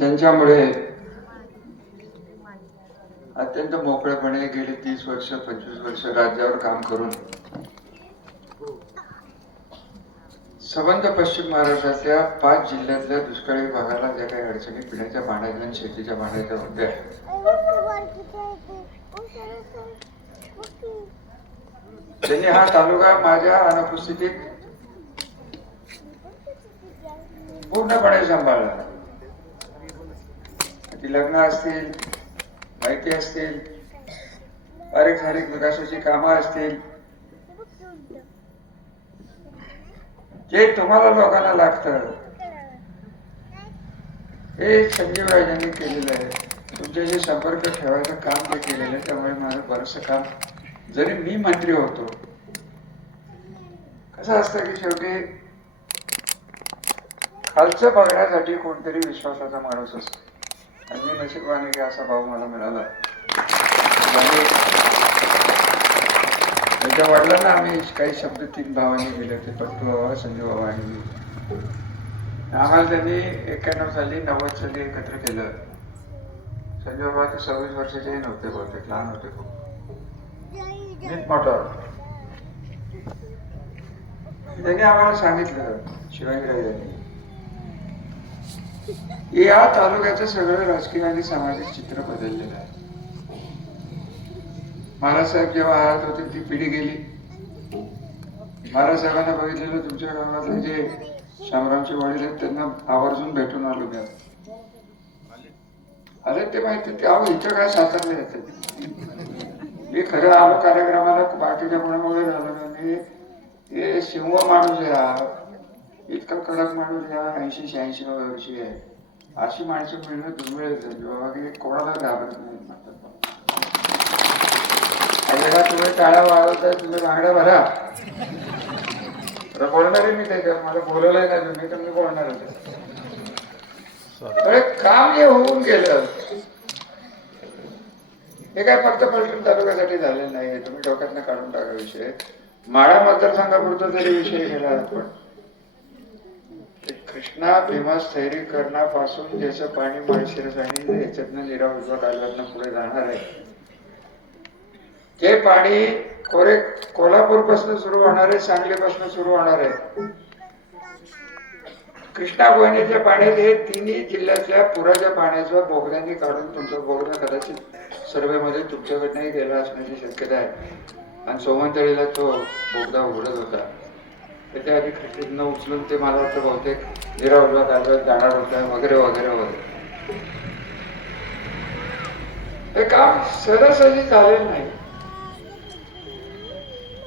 ज्यांच्यामुळे अत्यंत मोकळेपणे गेली तीस वर्ष पंचवीस वर्ष राज्यावर काम करून. सबंध पश्चिम महाराष्ट्रातल्या पाच जिल्ह्यातल्या दुष्काळी भागाला ज्या काही अडचणी पिण्याच्या पाण्याच्या आणि शेतीच्या पाण्याच्या होत्या. त्यांनी हा तालुका माझ्या अनुपस्थितीत पूर्णपणे सांभाळला. ती लग्न असतील माहिती असतील पारिवारिक विकासाची कामं असतील. जे तुम्हाला लोकांना लागतं हे संजीव राजांनी केलेलं आहे. तुमच्याशी संपर्क ठेवायचं काम ते केलेलं आहे त्यामुळे माझं बरंचसं काम जरी मी मंत्री होतो कसं असतं की शेवटी खालचं बघण्यासाठी कोणतरी विश्वासाचा माणूस असतो. आणि मी नशीबवाने की असा भाऊ मला मिळाला. आणि त्याच्या वडिलांना आम्ही काही शब्द तीन भावांनी दिले होते पट्टू बाबा संजू बाबा आणि मी आम्हाला त्यांनी एक्क्याण्णव साली नव्वद साली एकत्र केलं. संजू बाबा तर सव्वीस वर्षाचेही नव्हते बहुतेक लहान होते खूप. मीच मोठा. त्यांनी आम्हाला सांगितलं शिवाजीराव यांनी या तालुक्याचं सगळं राजकीय आणि सामाजिक चित्र बदललेलं आहे. महाराज साहेब जेव्हा आहात होते ती पिढी गेली. महाराज साहेबांना बघितलेलं तुमच्या गावातले जे शामरामचे वडील आहेत त्यांना आवर्जून भेटून आलो मी. अरे ते माहिती ते अहो इथं काय सातारले जाते मी खरं आलो कार्यक्रमाला बाकीच्या कोणामुळे झालं मी हे शिंव माणूस आहे इतका कडक माणूस या ऐंशी शहाऐंशी वर्षी आहे. अशी माणसं मिळणं दुर्मिळ आहे बाबा की कोणाला घाबरत नाही? तुम्ही टाळ्या वाजवताय तुम्ही बांगड्या भरा. बोलणार आहे मी त्याच्यावर मला बोलवलंय नाही तुम्ही? तर मी बोलणार अरे काम जे होऊन गेलं. हे काय फक्त पलटण तालुक्यासाठी झालेलं नाही. तुम्ही डोक्यातनं काढून टाका विषय. माळा मतदारसंघापुरता जरी विषय गेला आपण. कृष्णा भीमा करण्यापासून ज्याचं पाणी माळशिरस आणि याच्यातनं निराव उजवा कालव्यातनं पुढे जाणार आहे. ते पाणी कोरे कोल्हापूरपासून सुरू होणार आहे सांगलीपासून सुरू होणार आहे. कृष्णा गोयनीचे पाणी हे तिन्ही जिल्ह्यातल्या पुराच्या पाण्याचं बोगद्यांनी काढून तुमचं बोगदा कदाचित सर्वेमध्ये तुमच्याकडनंही गेला असण्याची शक्यता आहे. आणि सोमंतळीला तो बोगदा उघडत होता. त्याच्या आधी कृष्णीतनं उचलून ते मला वाटतं बहुतेक निरावला कालव्यात जाणार होता वगैरे वगैरे वगैरे. हे काम सहजासहजी झालेलं नाही.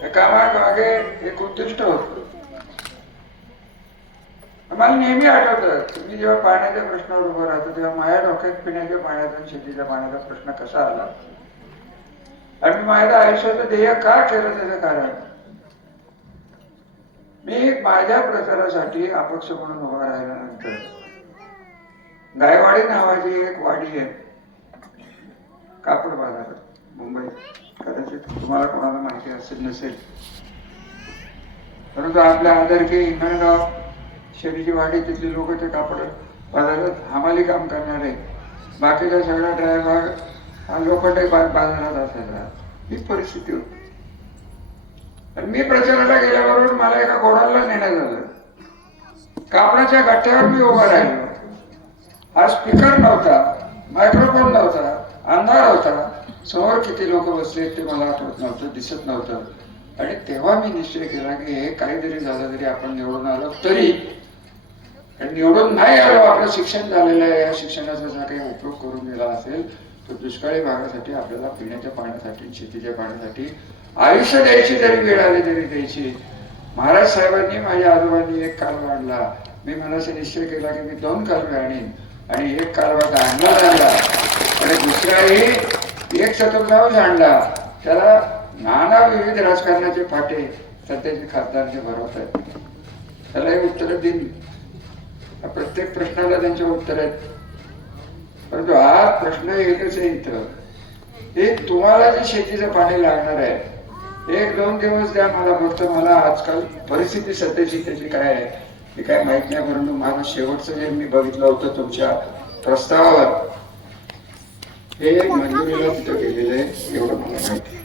या कामामागे एक उद्दिष्ट होत. मला नेहमी आठवत तुम्ही जेव्हा पाण्याच्या प्रश्नावर उभं राहतो तेव्हा माझ्या डोक्यात पिण्याच्या पाण्याचा शेतीच्या पाण्याचा प्रश्न कसा आला? आणि माझ्या आयुष्याचं ध्येय का केलं त्याचं कारण? मी माझ्या प्रचारासाठी अपक्ष म्हणून उभा राहिल्यानंतर. गायवाडी नावाची एक वाडी आहे. कापड बाजारात मुंबईत कदाचित तुम्हाला कोणाला माहिती असेल नसेल. परंतु आपल्या आदरकी इंगणगाव शेरीची वाडी तिथली लोक ते कापड बाजारात हमाली काम करणारे. बाकीचा सगळा ड्रायव्हर हा लोखंडे बाजारात असायचा. ही परिस्थिती होती. तर मी प्रचाराला गेल्याबरोबर मला एका घोडाला नेण्यात आलं कापडाच्या गठ्ठ्यावर मी उभा राहिलो. हा स्पीकर नव्हता मायक्रोफोन नव्हता अंधार होता. समोर किती लोक बसले ते मला आठवत नव्हतं दिसत नव्हतं. आणि तेव्हा मी निश्चय केला की हे काहीतरी झालं तरी आपण निवडून आलो तरी. निवडून नाही आलो आपलं शिक्षण झालेलं आहे. या शिक्षणाचा जर काही उपयोग करून गेला असेल तर दुष्काळी भागासाठी आपल्याला पिण्याच्या पाण्यासाठी शेतीच्या पाण्यासाठी आयुष्य द्यायची जरी वेळ आली तरी द्यायची. महाराज साहेबांनी माझ्या आजोबांनी एक कालवा आणला मी मनाचा निश्चय केला की मी दोन कालवे आणीन. आणि एक कालवा आणला आणला. आणि दुसराही एक चतुर्थांश आणला. त्याला नाना विविध राजकारणाचे फाटे सध्याचे खासदारांचे भरवत आहेत. त्याला हे उत्तर देईन. प्रत्येक प्रश्नाला त्यांचे उत्तर आहेत. परंतु हा प्रश्न एकच आहे इथं. हे तुम्हाला जे शेतीचं पाणी लागणार आहे एक दोन दिवस द्या मला फक्त मला आजकाल परिस्थिती सध्याची त्याची काय आहे हे काय माहीत नाही परंतु माझं शेवटचं जे मी बघितलं होतं तुमच्या प्रस्तावावर हे मंजुरीला तिथं गेलेलं आहे एवढं मला माहिती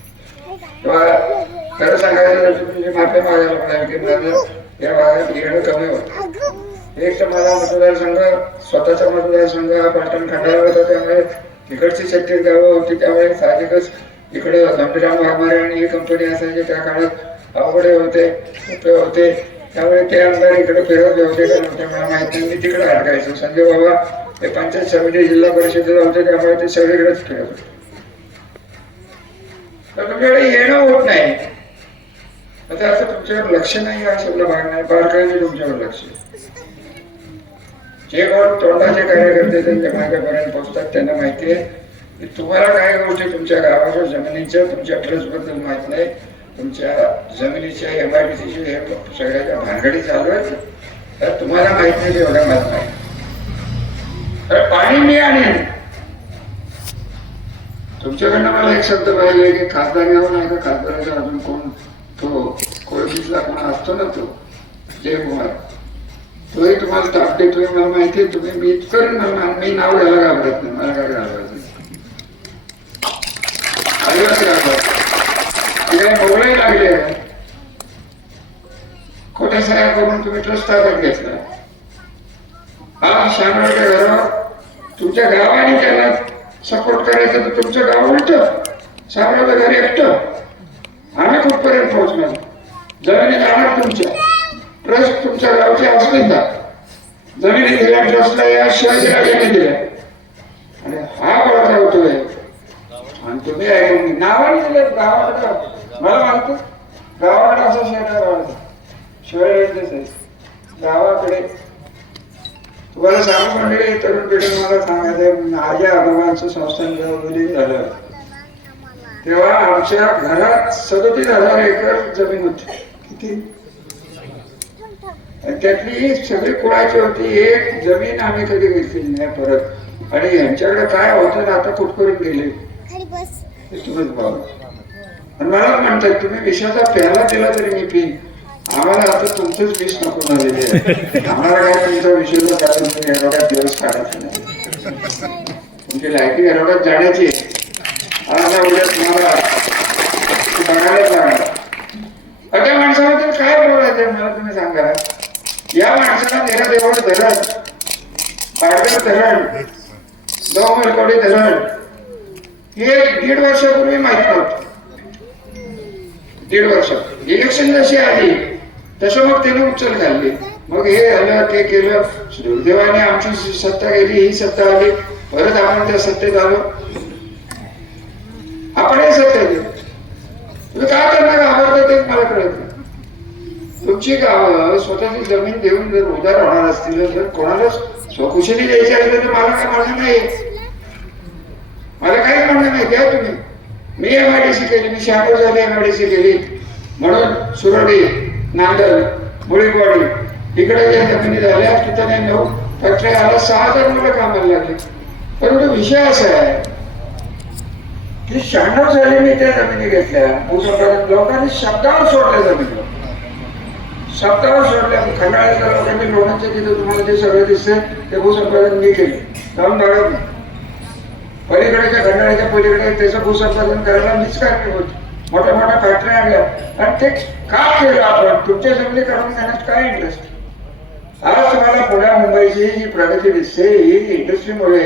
खरं सांगायचं तर माफी मागायला पाहिजे की माझं या भागात येणं कमी होतं. एक तर माझा मतदारसंघ स्वतःचा मतदारसंघ पाटण खंडाळा होता त्यामुळे तिकडची छत्तीस गावं होती त्यामुळे साहजिकच इकडे गंभीराम वाघमारे आणि ही कंपनी असायची त्या काळात अवघडे होते सोपे होते. त्यामुळे ते आमदार इकडे फिरत व्यवसाय का नव्हते मला माहीत नाही मी तिकडे अडकायचो. संजय बाबा हे पंचायत समिती जिल्हा परिषदेला होते त्यामुळे ते सगळीकडेच फिरत होते. तर तुमच्याकडे येणं होत नाही. आता असं तुमच्याकडे लक्ष नाही हा शब्द भाग नाही बारकाईने तुमच्यावर लक्ष जे कोण तोंडाचे कार्यकर्ते त्यांच्या मार्गापर्यंत पोहोचतात त्यांना माहिती आहे. तुम्हाला काय गोष्टी तुमच्या गावाच्या जमिनीच्या तुमच्या ट्रस्टबद्दल माहीत नाही. तुमच्या जमिनीच्या एम आय डी सीची हे सगळ्याच्या भानगडी चालू आहेत. तर तुम्हाला माहीत नाही एवढ्या माहीत नाही. तर पाणी मी आणेन. तुमच्याकडनं मला एक शब्द पाहिजे की खासदार येऊ नाही का खासदाराचा अजून कोण तो कोळशीतला कोण असतो ना तो जयकुमार. तोही तुम्हाला ताप देतोय मला माहिती आहे तुम्ही मी करून मी नाव घ्यायला घाबरत नाही मला काय घाबरत ते लागले खोट्या सह्या करून तुम्ही ट्रस्ट ताब्यात घेतला हा शामरावच्या घरावर तुमच्या गावाने त्याला सपोर्ट करायचं तर तुमचं गाव उलट शामरावचं घर एकटं आम्ही कुठपर्यंत पोहोचणार जमिनी जाणार तुमच्या ट्रस्ट तुमच्या गावचे असतील ना जमिनी दिल्या ट्रस्टला या शिवाजीराजांनी दिल्या आणि हा बळका होतोय? आणि तुम्ही ऐकून नावाने दिले गावाकडे मला मानतो गावाकडे असं शेणार वाढतं गावाकडे. तुम्हाला सांगू मंडळी तरुण पिढी मला सांगायचं माझ्या आजोबांचं संस्थान जेव्हा झालं तेव्हा आमच्या घरात सदतीस हजार एकर जमीन होती. किती? त्यातली सगळी कुळाची होती एक जमीन आम्ही कधी घेतली नाही परत. आणि यांच्याकडे काय होतं ना आता कुठपर्यंत गेले? हे मला म्हणतात तुम्ही विषाचा प्याला दिला तरी मी पिन आम्हाला आता तुमचंच विष नको झालेले आहे. आम्हाला काय तुमचा विषय कारण तुम्ही एवढ्यात दिवस काढायचे नाही. तुमची लायकी एवढ्यात जाण्याची आहे. आज उद्या तुम्हाला ते बघायलाच लागणार आता त्या माणसाबद्दल काय बोलायचं मला तुम्ही सांगा. या माणसाला तेरा देवळ धरण पाडकर धरण दोन दौमलकोडी धरण हे दीड वर्षापूर्वी माहीत नव्हतं. दीड वर्ष. इलेक्शन जशी आली तसं मग त्याने उचल झाली मग हे आलं ते केलं. दुर्दैवाने आमची सत्ता गेली ही सत्ता आली. परत आपण त्या सत्तेत आलो. आपणही सत्तेत येऊ. तुम्ही काय करणार? आवडतं ते मला कळत नाही. तुमची गावं स्वतःची जमीन देऊन जर उदार होणार असतील जर कोणाला स्वकुशली द्यायची असेल तर मला काय म्हणणं नाही. मला काही म्हणणं नाही द्या तुम्ही. मी एम आय डी सी केली मी शहापूर झाली एम आय डी सी केली. म्हणून सुरडी नांदल मुळीवाडी इकडे ज्या जमिनी झाल्या तिथं नाही नऊ. फॅक्टरी आला सहा हजार मुलं कामाला लागले. परंतु विषय असा आहे की शहाण्णव झाली मी त्या जमिनी घेतल्या. मुसलमान लोकांनी शब्दावर सोडल्या जमिनी शब्दावर सोडल्या. खंडाळ्याच्या लोकांनी लोणांच्या तिथे तुम्हाला जे सगळं दिसतंय ते भूसंपादन मी केले. जाऊन बघा पलीकडेच्या घडणाऱ्याच्या पलीकडे त्याचं भूसंपादन करायला मीच काय होत. मोठ्या मोठ्या फॅक्टरी आणल्या. आणि ते का केलं आपण. तुमच्या जमिनी काढून घेण्यात काय इंटरेस्ट आज तुम्हाला पुण्या मुंबईची जी प्रगती दिसते ही इंडस्ट्रीमुळे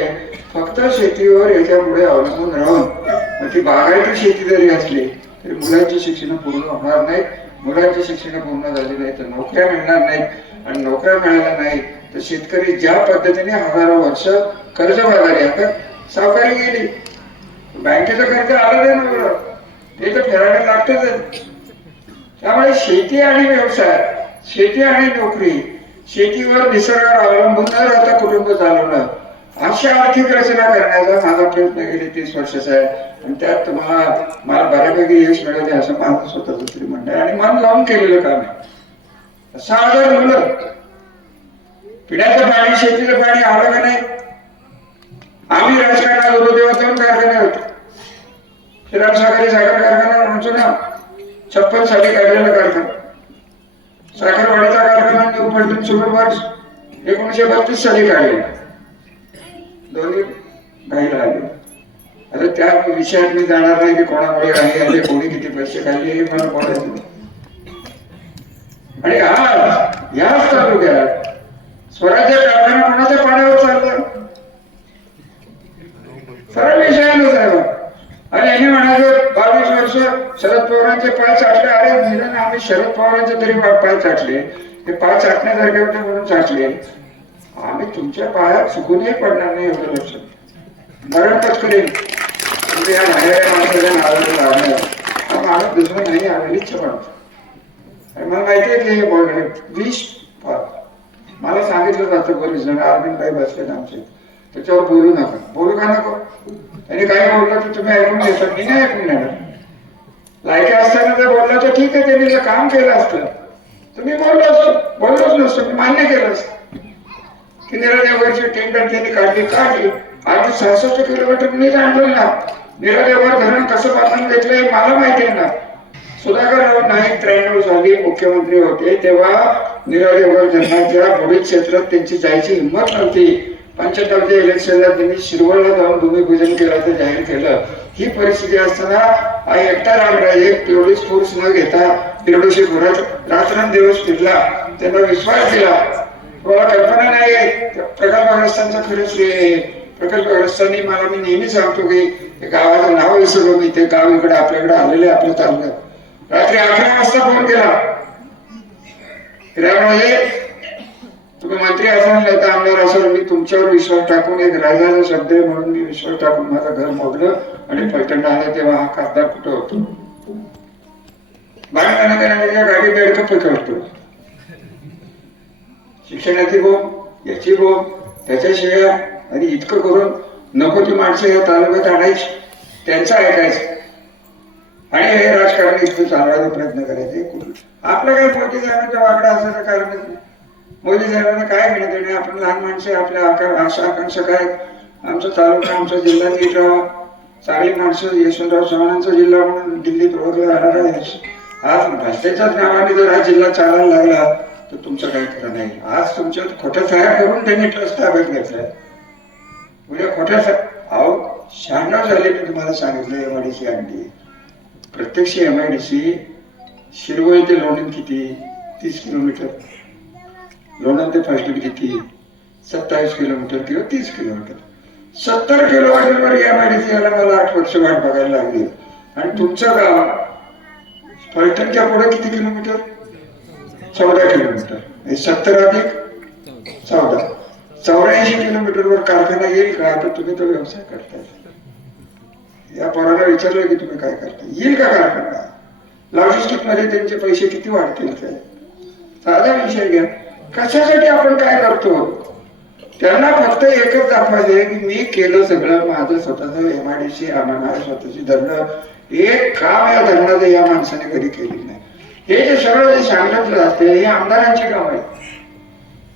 फक्त शेतीवर याच्यापुढे अवलंबून राहून मग ती बागायती शेती जरी असली तरी मुलांची शिक्षण पूर्ण होणार नाही मुलांची शिक्षण पूर्ण झाली नाही तर नोकऱ्या मिळणार नाहीत. आणि नोकऱ्या मिळाल्या नाही तर शेतकरी ज्या पद्धतीने हजारो वर्ष कर्ज मागायला आता सावकारी गेली. बँकेचं खर्च आलं नाही ना ते तर फेरायला लागतच त्यामुळे शेती आणि व्यवसाय शेती आणि नोकरी शेतीवर निसर्गावर अवलंबून न राहता कुटुंब चालवणं अशा आर्थिक रचना करण्याचा माझा प्रयत्न गेले तीस वर्षाचा आहे. आणि त्यात तुम्हाला मला बऱ्यापैकी यश मिळवले असं माझं स्वतःच तरी म्हणणं आहे. आणि मन लावून केलेलं काम आहे. सहा हजार मुलं पिण्याचं पाणी शेतीचं पाणी आलं का नाही? आम्ही राजकारणात होतो तेव्हा दोन कारखाने होते? श्रीराम सागरी साखर कारखाना म्हणतो ना छप्पन साली काढलेला कारखाना. साखरवाडीचा कारखाना न्यू पलटण सुपर एकोणीशे बत्तीस साली काढलेला. दोन्ही बाहेर आले. आता त्या विषयात मी जाणार नाही की कोणामुळे काही आले कोणी किती पैसे खाल्ले हे मला बोलायचं नाही. आणि आज याच तालुक्यात स्वराज्य कारखाना कोणाच्या पाण्यावर चाललं? सरळ विषयानच आहे. आणि यांनी म्हणाले बावीस वर्ष शरद पवारांचे पाय चाटले. अरे निदान आम्ही शरद पवारांचे तरी पाय चाटले. ते पाय चाटण्यासारखे होते म्हणून चाटले. आम्ही तुमच्या पायात चुकूनही पडणार नाही एवढं लक्ष. मरण पत्करेल म्हणजे या माझ्या माणसाच्या नावाला लागणार हा माणूस दुसरा नाही आवडीच माणूस. आणि मला माहिती आहे की हे बोलणे विष मला सांगितलं जातं बरेच जण अरविंद काही बसले आमचे. त्याच्यावर बोलू नका. बोलू का नको? त्यांनी काय बोललं की तुम्ही ऐकून घेता मी नाही ऐकून घेणार. लायकी असताना जर बोललं तर ठीक आहे त्यांनी जर काम केलं असतं. तुम्ही बोललो असतो. बोललोच नसतो. मी मान्य केलं असतं. की निरादेवरची टेंडर त्यांनी काढली काढली. आणि सहासष्ट किलोमीटर मी जाणलं ना. निरादेवर धरण कसं बांधून घेतलंय मला माहिती आहे ना. सुधाकरराव नाईक त्र्याण्णव साली मुख्यमंत्री होते. तेव्हा निरादेवर धरणाच्या पुढील क्षेत्रात त्यांची जायची हिंमत नव्हती. पंच्याण्णवच्या इलेक्शनला त्यांनी शिरवळला जाऊन भूमिपूजन केल्याचं जाहीर केलं. ही परिस्थिती असताना एकटा रामराजे तेवढीच फोर्स न घेता तेवढीशी घरात रात्रंदिवस फिरला. त्यांना विश्वास दिला. मला कल्पना नाही प्रकल्प प्रकल्पग्रस्तांचं खरं प्रकल्पग्रस्तांनी मला मी नेहमी सांगतो की गावाचं नाव विसरलो मी. ते गाव इकडे आपल्याकडे आलेले आपल्या तालुक्यात. रात्री अकरा वाजता फोन केला. त्यामुळे तुम्ही मंत्री असाल नाही तर आमदार असाल मी तुमच्यावर विश्वास टाकून एक राजाचा शब्द आहे म्हणून मी विश्वास टाकून माझं घर मोडलं आणि पैठण आलं तेव्हा हा खासदार कुठं होतो? बाळगणाच्या गाडी बेडकं पकडतो शिक्षणाची बोंब याची बोंब त्याच्याशिवाय आणि इतकं करून नको ती माणसं या तालुक्यात आणायची. त्यांचं ऐकायचं. आणि हे राजकारण इतकं चालवायचा प्रयत्न करायचे. आपलं काय मोदी साहेबांच्या वाकडा असायचं कारणच नाही. मोदी साहेबांना काय घेणं देणे आपण लहान माणसे आपल्या आशा आकांक्षा काय? आमचा तालुका आमचा जिल्हा नीट राहा चांगली माणसं यशवंतराव चव्हाणांचा जिल्हा म्हणून दिल्लीत ओळखला जाणार आहे. आज भ्रष्टाचार नावाने जर हा जिल्हा चालायला लागला तर तुमचं काही खरं नाही. आज तुमच्या खोट्या सह्या करून त्यांनी ट्रस्ट ताब्यात घेतलाय उद्या खोट्या अहो शहाण्णव झाले मी तुम्हाला सांगितलं एम आय डी. सी आणली प्रत्यक्ष एम आय डी सी शिरवळी ते लोणंद किती? तीस किलोमीटर. लोणंद ते किती सत्तावीस किलोमीटर किंवा तीस किलोमीटर. सत्तर किलोमीटरवर या आय डी याला मला आठ वर्ष वाट बघायला लागली. आणि तुमचं गाव फलटणच्या पुढे किती किलोमीटर? चौदा किलोमीटर. सत्तर अधिक चौदा. चौऱ्याऐंशी किलोमीटरवर कारखाना येईल का? तर तुम्ही तो व्यवसाय करताय. या पोराला विचारलं की तुम्ही काय करता येईल का कारखाना? लॉजिस्टिकमध्ये त्यांचे पैसे किती वाढतील काय साधा विषय घ्या. कशासाठी आपण काय करतो? त्यांना फक्त एकच दाखवायचे की मी केलं सगळं माझं स्वतःच एमआयडीसी आम्हाला स्वतःची धरणं एक काम या धरणाचं या माणसाने कधी केली नाही. हे जे सगळं जे सांगितलं जाते हे आमदारांची काम आहे.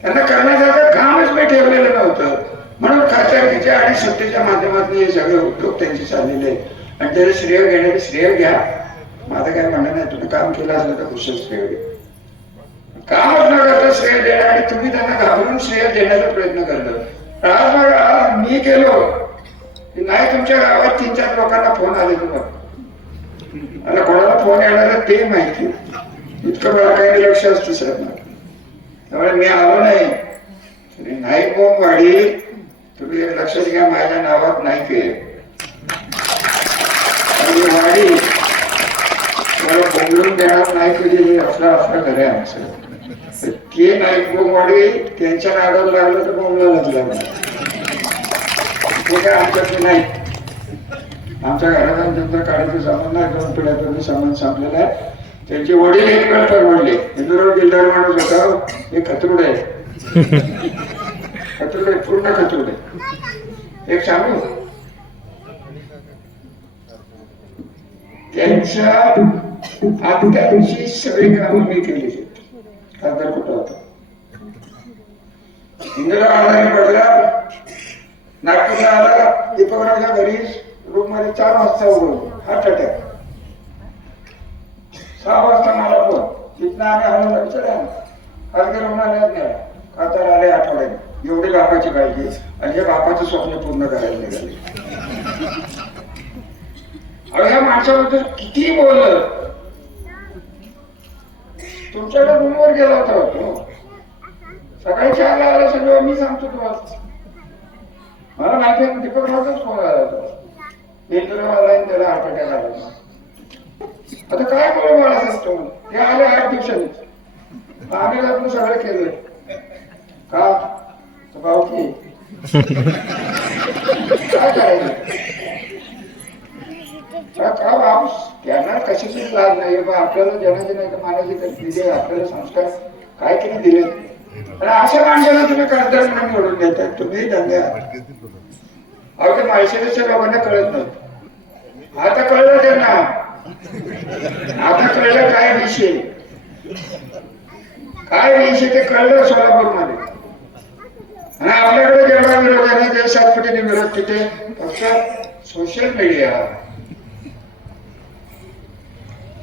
त्यांना करण्यासारखं कामच मी ठेवलेलं नव्हतं. म्हणून खासदारकीच्या आणि सत्तेच्या माध्यमातून हे सगळे उद्योग त्यांचे चाललेले आणि त्याला श्रेय घेण्याचं श्रेय घ्या. माझं काय म्हणणं नाही तुम्ही काम केलं असलं तर कुशल श्रेय घ्या. कामच न करता श्रेय देणं आणि तुम्ही त्यांना घाबरून श्रेय देण्याचा प्रयत्न करता. आज बघा आज मी गेलो. नाही तुमच्या गावात तीन चार लोकांना फोन आले तुम्हाला. मला कोणाला फोन येणार ते माहिती इतकं मला काही लक्ष असतं साहेब. त्यामुळे मी आलो नाही. नाही कोण गाडी तुम्ही लक्षात घ्या माझ्या नावात नाही केले आणि वाडी मला बोंबलून देणार नाही कधी हे असलं असलं घर आहे आमचं. तर ते नाही बोंबवाडी त्यांच्या नावाला लागलं तर बोंबलाच लागलं ते काय आमच्याकडे नाही. आमच्या घरात आणि त्यांचा काढायचं सामान नाही दोन पिढ्यापर्यंत सामान संपलेलं आहे. त्यांचे वडील एक वेळ परवडले इंदुराव दिलदार माणूस होता हो. हे खतरूड आहे. खतरूड आहे पूर्ण खतरूड आहे. एक सांगू? त्यांच्या आजच्या दिवशी सगळी कामं मी केली. खासदार कुठं होता? इंदिरा आजारी पडला. नागपूरला आला. दीपकरावच्या घरी रूममध्ये चार वाजता उघडलो हार्ट अटॅक. सहा वाजता मला फोन. तिथनं आम्ही हल्ला विचारा खाजगी रुग्णालयात नेला. खातर आले आठवड्याने एवढी बापाची काळजी. आणि हे बापाचं स्वप्न पूर्ण करायला निघाले. अरे ह्या माणसाबद्दल किती बोललं? तुमच्याकडे रूमवर गेला होता तो. सकाळी चारला आला सगळं मी सांगतो तुम्हाला. मला माहिती आहे दीपक रावचाच फोन आला होता. इंदुरा आला आणि त्याला हार्ट अटॅक आला. आता काय बोलू मला सांगतो ते आले आठ दिवसांनी. आम्ही आपण सगळं केलं का? तर भाऊ की. काय करायचं? का त्यांना कशाची लाज नाही बा आपल्याला जनाचे नाही तर मानाचे दिले आपल्याला संस्कार काय किती दिले. आणि अशा माणसाला तुम्ही खासदार म्हणून निवडून देतात तुम्ही धंद्या अगदी ते लोकांना कळत नव्हतं आता कळलं त्यांना. आता कळलं काय विषय. काय विषय ते कळलं सोलापूरमध्ये आणि आपल्याकडे जेवढा विरोध आहे ना ते पटीने विरोध तिथे फक्त सोशल मीडिया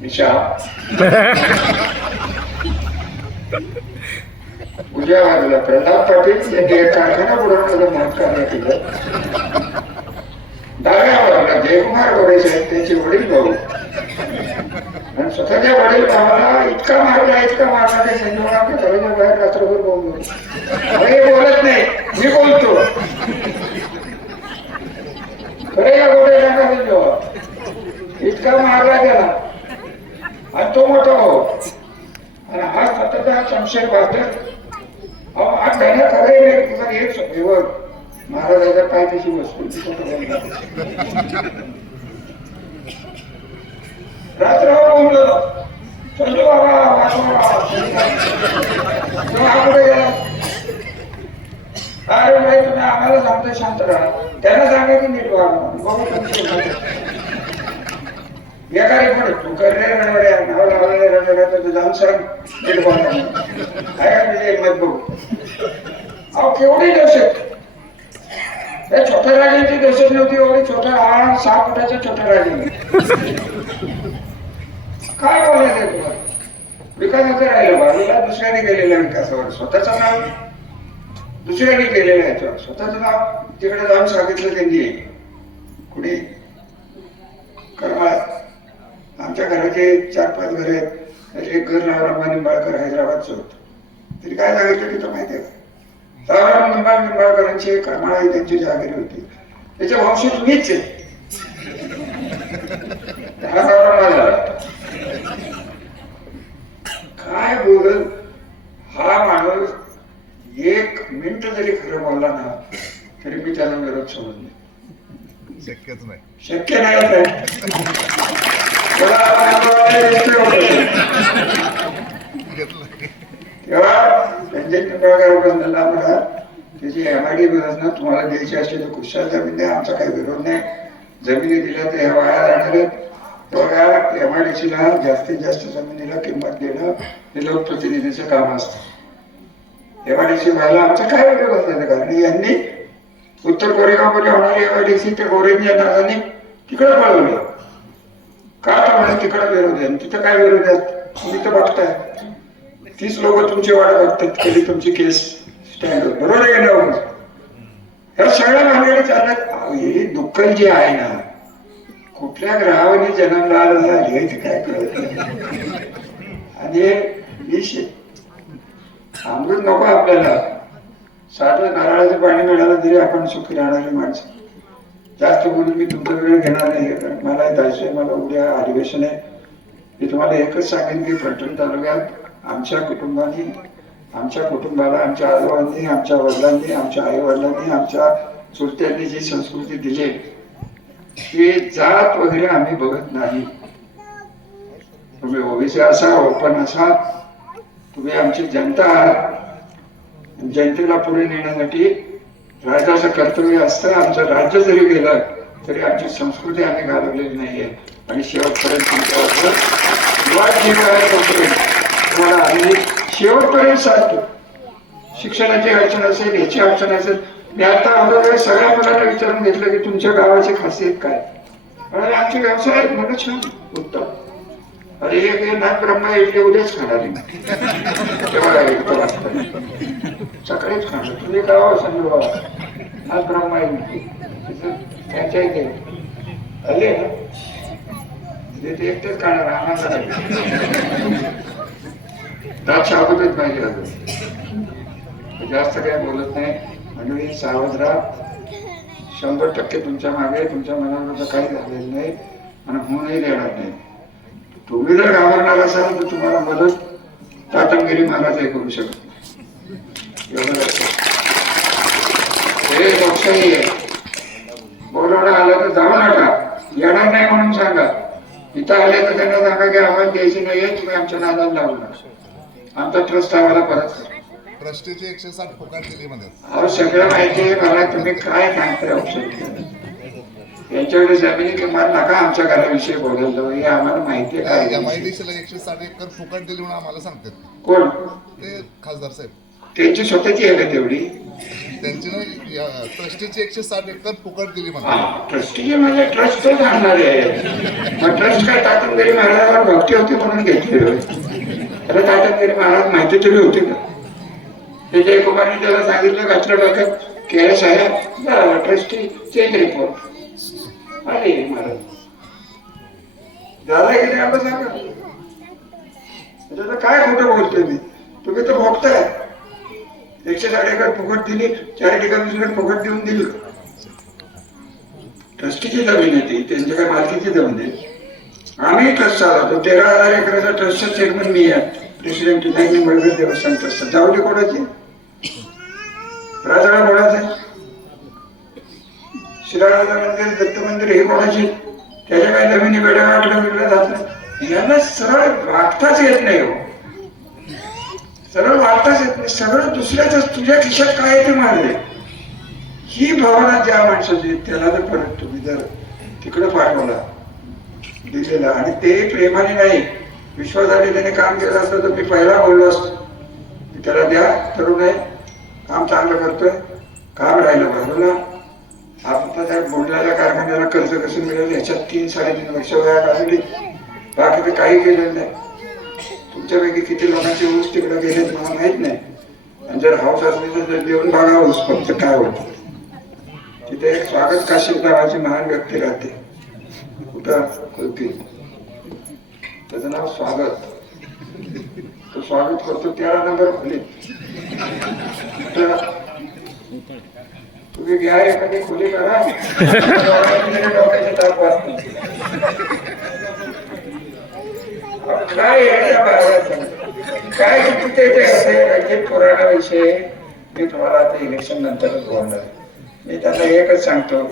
निशा. उद्या वाजला प्रताप पाटील यांनी एक कारखाना बुडवण्याचं मत कार्य केलं. डाव्या बाजूला जयकुमार गोरे साहेब त्यांचे वडील भाऊ. आणि स्वतःच्या वडील भावाला इतका मारला इतका मारला की संजीवनाच्या घराच्या बाहेर रात्रभर बोललो अरे बोलत नाही मी बोलतो. खरे या गोटे सांगा संजीवा इतका मारला गेला आणि तो मोठा हो आणि हा स्वतःचा हा शमशेर बहादर अहो आज गाणं खरंय नाही तुझा एक शब्दीवर महाराजाचा पाय तशी वस्तू रात्रभर बोललो. संजू बाबा अरे भाई तुम्ही आम्हाला सांगतो शांत राहा. त्यांना सांगा की नीट वागा बघू एका रे तू करणे रे रणवड्या नाव लावलेल्या रणवड्या तर जाऊन सांग नीट वागा काय म्हणजे का तुझी बघू. अहो केवढी दहशत? त्या छोट्या राजांची दहशत नव्हती एवढी छोट्या हा सहा फुटाच्या छोट्या राजाने काय बोलायचं तुम्हाला? विकासाचं राहिलं बाजूला दुसऱ्याने केलेल्या विकासावर. स्वतःचं नाव? दुसऱ्याने केलेलं आहे याच्यावर. स्वतःचं नाव? तिकडे जाऊन सांगितलं त्यांनी. कुठे? आमच्या घराचे चार पाच घर आहेत. त्याचे एक घर रामराम निंबाळकर हैदराबादचं होतं तरी काय सांगितलं तिथं माहिती आहे का? रामराम निंबाळ निंबाळकरांची करमाळा त्यांची जागिरी होती. त्याच्या वंश तुम्हीच आहे. हा झाला. काय बोलल? हा माणूस एक मिनिट जरी खरं बोलला ना तरी मी त्याला विरोध समजले शक्यच नाही. शक्य नाही तेव्हा संजय त्याची ना तुम्हाला द्यायची असली तर कुशाल जमीन द्या आमचा काही विरोध नाही जमिनी दिल्या तर ह्या वाया राहणार बघा एम आय डी सीला जास्तीत जास्त जमिनीला किंमत देणं हे लोकप्रतिनिधीचं काम असतं एम आय डी सी व्हायला आमचा काय विरोध असणार कारण यांनी उत्तर कोरेगावमध्ये होणारी सी ते गोरेंच्या नावाने तिकडे पळवलं का तर म्हणे तिकडे विरोध? आहे तिथं काय विरोध आहे तुम्ही तर बघताय. तीच लोक तुमची वाट बघतात कधी तुमची केस स्टँड बरोबर आहे ना या सगळ्या भानगडी चालत हे दुःख दुःखल आहे ना कुठल्या ग्रहाने जन्मला आला हे ते काय कळत आणि ही अमृत नको आपल्याला. साधं नारळाचं पाणी मिळालं तरी आपण सुखी राहणारी माणसं. जास्त बोलून मी तुमचा वेळ घेणार नाही. मला जायचंय मला उद्या अधिवेशन आहे. मी तुम्हाला एकच सांगेन की फलटण तालुक्यात आमच्या कुटुंबाने आमच्या कुटुंबाला आमच्या आजोबांनी आमच्या वडिलांनी आमच्या आई वडिलांनी आमच्या चुलत्यांनी जी संस्कृती दिली ती जात वगैरे आम्ही बघत नाही. तुम्ही ओबीसी असा ओपन असा तुम्ही आमची जनता आहात. जनतेला पुढे नेण्यासाठी राजाचं कर्तव्य असतं. आमचं राज्य जरी गेलं तरी आमची संस्कृती आम्ही घालवलेली नाहीये आणि शेवटपर्यंत आम्ही शेवटपर्यंत सांगतो. शिक्षणाची अडचण असेल याची अडचण असेल मी आता अगोदर सगळ्या मुलांना विचारून घेतलं की तुमच्या गावाची खासियत काय? आणि आमचे व्यवसाय आहेत म्हणून छान उत्तम. अरे एक हे नाथ ब्रह्मा इडली उद्याच खाणार आहे. सकाळीच खाणार. तुम्ही काय सांगू बाबा. नाथ ब्रह्मा इडली त्यांच्या इथे. अरे ना ते एकटेच खाणार आनंद दात सावधच पाहिजे अजून जास्त काय बोलत नाही. मंडळी सावध राहा शंभर टक्के तुमच्या मागे तुमच्या मनामध्ये काही झालेलं नाही. आणि होऊनही देणार नाही. तुम्ही जर घाबरणार असाल तर तुम्हाला मदत तातमगिरी महाराजही करू शकत. हे लोकशाही आहे. बोलवणं आलं तर जाऊ नका. येणार नाही म्हणून सांगा. इथं आले तर त्यांना सांगा की आम्हाला द्यायची नाहीये तुम्ही आमच्या नादाला लावू नका. आमचा ट्रस्ट आम्हाला परत. ट्रस्टीचे एकशे साठ फुकाट दिली मध्ये अहो सगळं माहिती आहे मला तुम्ही काय सांगताय औषध यांच्याकडे जमिनी किंमत नका आमच्या घराविषयी बोलायला हे आम्हाला माहिती आहे. एकशे साठ एकर फुकाट दिली म्हणून आम्हाला सांगतात. कोण? ते खासदार साहेब. त्यांची स्वतःची आहे का तेवढी? त्यांची ट्रस्टीची एकशे साठ एकर फुकाट दिली म्हणतात ट्रस्टीचे म्हणजे ट्रस्टच आणणार आहे. मग ट्रस्ट काय तातंगिरी महाराजांवर भक्ती होती म्हणून घेतली. अरे तातंगिरी महाराज माहिती तरी होती का? ते जयकुमारने त्याला सांगितलं घातलं डोक्यात. केळे साहेब ट्रस्टी चेंज रिपोर्ट अरे महाराज झालं की नाही आपण सांगा त्याचं काय खोटं बोलतोय मी तुम्ही तर भोगताय एकशे साठ एकर फुकट दिली चार ठिकाणी दुसरीकडे फुकट देऊन दिली. का ट्रस्टीची जमीन आहे ती त्यांच्या काय मालकीची जमीन आहे आम्ही ट्रस्ट चालवतो तेरा हजार एकराचा ट्रस्टचा चेअरमन मी आहे प्रेसिडेंट नाही देवस्थान ट्रस्ट जाऊ दे कोणाची राजाराम कोणाचे मंदिर दत्त मंदिर हे कोणाची त्याच्या काही जमिनी वेड्या वाटलं वेगळं जात यांना सरळ वागताच येत नाही हो. सरळ वागताच येत नाही. सगळं दुसऱ्याच तुझ्या खिशात काय आहे ते मारले ही भावना ज्या माणसाची त्याला जर परत तुम्ही जर तिकडं पाठवला दिलेला. आणि ते प्रेमाने नाही विश्वासाने त्याने काम केलं असतं तर मी पहिला बोललो असतो. त्याला द्या तरुण आहे काम चांगलं करतोय. काम राहिलं बाजूला आता त्या बोललेल्या कारखान्याला कर्ज कसं मिळेल याच्यात तीन साडेतीन वर्ष वया काढली बाकी तर काही केलेलं नाही. तुमच्यापैकी किती लोकांचे ऊस तिकडे गेलेत मला माहीत नाही. आणि जर हाऊस असली तर जर देऊन बघा ऊस फक्त काय होतं? तिथे एक स्वागत काशीद नावाची महान व्यक्ती राहते. कुठं? त्याचं नाव स्वागत. तो स्वागत करतो त्याला नंबर खोलीत. तुम्ही घ्या एखादी खोली करा. काय ताप काय आहे या भागाचं? काय चुकीचे असे रंजित पुराणाविषयी मी तुम्हाला आता इलेक्शन नंतरच बोलणार. मी त्यांना एकच सांगतो.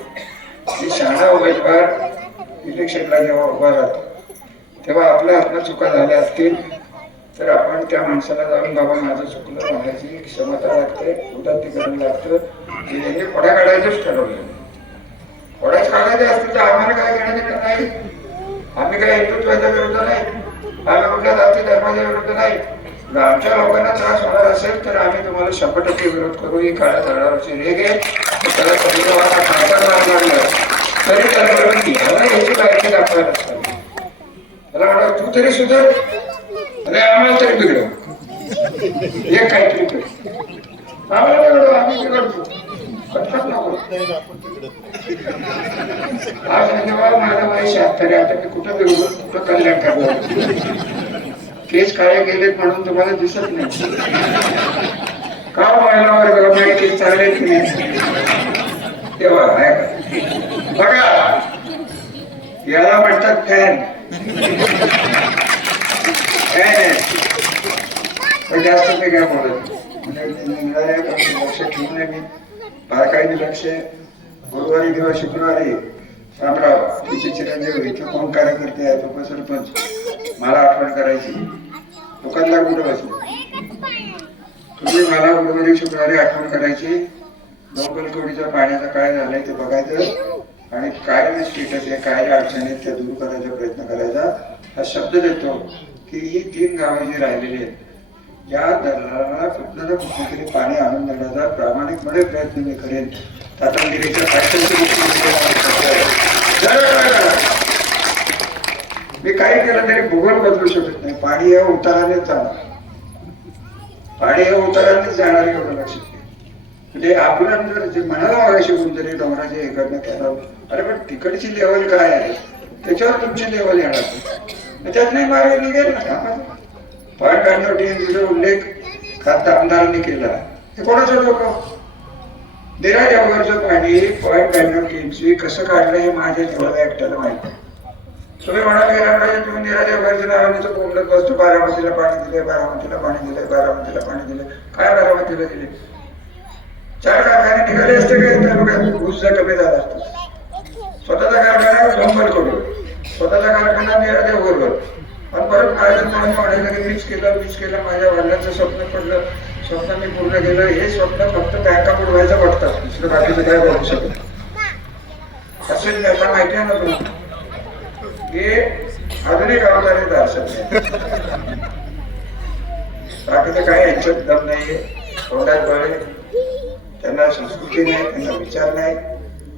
की शाळा उमेदवार इलेक्शनला जेव्हा उभा राहतो तेव्हा आपल्या आपल्या चुका झाल्या असतील. तर आपण त्या माणसाला जाऊन बाबा माझं चुकलं म्हणायची क्षमता लागते उदात्तीकरण लागतं. हे पडा फोड्या काढायचंच ठरवलं. पडाच काढायचे असतील तर आम्हाला काय घेण्याचं देणं नाही. आम्ही काय हिंदुत्वाच्या विरुद्ध नाही. आम्ही कुठल्या जाती धर्माच्या विरुद्ध नाही. आमच्या लोकांना त्रास होणार असेल तर आम्ही तुम्हाला शंभर टक्के विरोध करू. ही काळ्या दगडावरची रेग आहे. त्याला कधी गावाला खासदार तरी त्याला बरोबर मला याची माहिती दाखवायला त्याला म्हणा तू तरी सुधर. अरे आम्हाला तरी बिघडव. हे काहीतरी आम्हाला बिघडव आम्ही बिघडतो. नको आज धन्यवाद माझा वय शहात्तर आता मी कुठं बिघडलो कुठं कल्याण करणार केस काळे गेलेत म्हणून तुम्हाला दिसत नाही. का हो महिला वर्ग माझे केस चालले की नाही? तेव्हा आहे बघा. याला म्हणतात फॅन नाही जास्त मी काय बोलत लक्ष ठेवून मी बारकाईने लक्ष गुरुवारी किंवा शुक्रवारी रामराव तिचे चिरंजीव इथे कोण कार्यकर्ते आहेत उपसरपंच मला आठवण करायची दुकानदार कुठं बसले तुम्ही मला गुरुवारी शुक्रवारी आठवण करायची लोकलकोडीच्या पाण्याचं काय झालंय ते बघायचं आणि काय स्टेटस आहे? काय अडचणी आहेत त्या दूर करायचा प्रयत्न करायचा. हा शब्द देतो. की ही तीन गावं जी राहिलेली आहेत या धरणाला कुठलं ना पाणी आणून देण्याचा प्रामाणिकपणे प्रयत्न मी करेन. रत्नागिरीच्या म्हणजे मी काही केलं तरी भूगोल बदलू शकत नाही. पाणी या उतारानेच जाणार पाणी या उतारानेच जाणार एवढं लक्षात म्हणजे आपण जर जे म्हणाला मागाशी कोणतरी डोंगराचे हे करणं केलं अरे पण तिकडची लेवल काय आहे? त्याच्यावर तुमची लेवल येणार त्यात नाही मागे निघेल ना. पॉईंट ब्याण्णव उल्लेख खासदार आमदारांनी केला. हे कोणाचं लोक दिरा जवळचं पाणी पॉईंट ब्याण्णव टीमची कसं काढलं हे माझ्या जेवढ्या एकट्याला माहिती तुम्ही म्हणाल गेला तुम्ही निरा देवघरच्या नावाने तो कोंबडत बसतो बारामतीला पाणी दिले बारामतीला पाणी दिले बारामतीला पाणी दिले काय बारामतीला दिले चार कारखाने निघाले असते काय तालुक्यात ऊस कमी झाला असतो. स्वतःचा कारखाना डोंबर करू स्वतःचा कारखाना निरा बरोबर. पण परत माझ्या म्हणून म्हणायला की मीच केलं मीच केलं माझ्या वडिलांचं स्वप्न पडलं स्वप्न मी पूर्ण केलं हे स्वप्न फक्त बँका बुडवायचं बघतात दुसरं बाकीचं काय बघू शकत असेल त्याला माहिती आहे ना तुला? हे अजूनही गावकरी दर्शन बाकीचं काय यांच्यात दम नाहीये तोंडात बळे त्यांना संस्कृती नाही त्यांना विचार नाही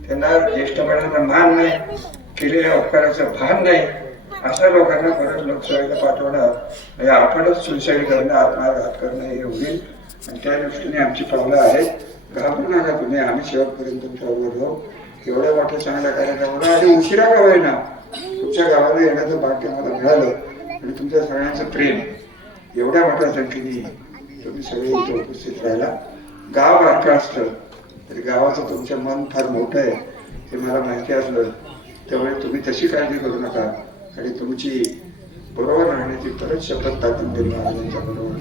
त्यांना ज्येष्ठ मंडळांना मान नाही. केलेल्या उपकाराचं भान नाही. अशा लोकांना परत लोकसेवेला पाठवणं म्हणजे आपणच सुसाईड करणं आत्मघात करणं हे होईल. आणि त्या दृष्टीने आमची पावलं आहेत. घाबरू नका तुम्ही आम्ही शेवटपर्यंत तुमच्या बरोबर राहू. एवढ्या मोठ्या चांगल्या कार्यक्रमाला आणि उशिरा गाव आहे ना तुमच्या गावाला येण्याचं भाग्य मला मिळालं. आणि तुमच्या सगळ्यांचं प्रेम. एवढ्या मोठ्या संख्येने तुम्ही सगळे इथे उपस्थित राहिला. गाव बारकं असलं तरी गावाचं तुमचं मन फार मोठं आहे. हे मला माहिती असलं त्यामुळे तुम्ही तशी काळजी करू नका. आणि तुमची बरोबर राहण्याची परत शपथ तातून महाराजांच्या बरोबर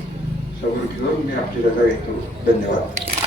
समोर घेऊन मी आपली रजा घेतो. धन्यवाद.